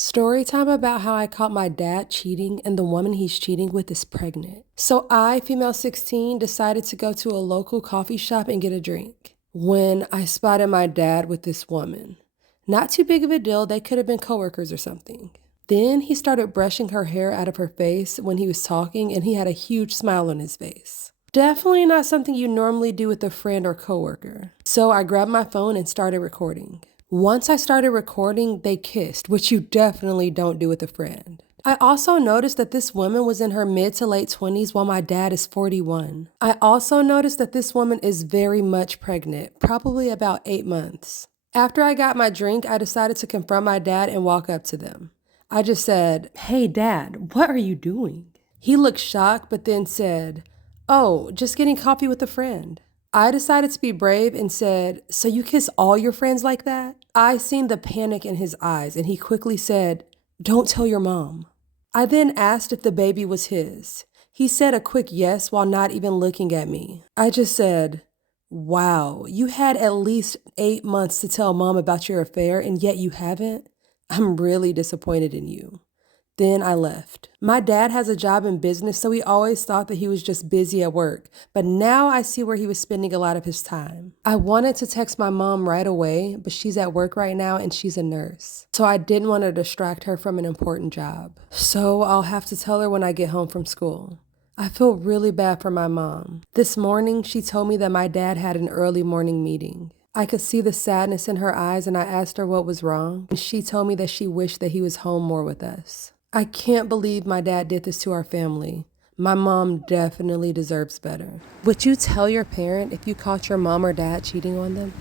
Story time about how I caught my dad cheating and the woman he's cheating with is pregnant. So I, female 16, decided to go to a local coffee shop and get a drink when I spotted my dad with this woman. Not too big of a deal, they could have been coworkers or something. Then he started brushing her hair out of her face when he was talking, and he had a huge smile on his face. Definitely not something you normally do with a friend or coworker. So I grabbed my phone and started recording. Once I started recording, they kissed, which you definitely don't do with a friend. I also noticed that this woman was in her mid to late 20s while my dad is 41. I also noticed that this woman is very much pregnant, probably about 8 months. After I got my drink, I decided to confront my dad and walk up to them. I just said, "Hey dad, what are you doing?" He looked shocked, but then said, "Oh, just getting coffee with a friend." I decided to be brave and said, "So you kiss all your friends like that?" I seen the panic in his eyes and he quickly said, "Don't tell your mom." I then asked if the baby was his. He said a quick yes while not even looking at me. I just said, "Wow, you had at least 8 months to tell mom about your affair and yet you haven't? I'm really disappointed in you." Then I left. My dad has a job in business, so we always thought that he was just busy at work, but now I see where he was spending a lot of his time. I wanted to text my mom right away, but she's at work right now and she's a nurse, so I didn't want to distract her from an important job. So I'll have to tell her when I get home from school. I feel really bad for my mom. This morning, she told me that my dad had an early morning meeting. I could see the sadness in her eyes and I asked her what was wrong, and she told me that she wished that he was home more with us. I can't believe my dad did this to our family. My mom definitely deserves better. Would you tell your parent if you caught your mom or dad cheating on them?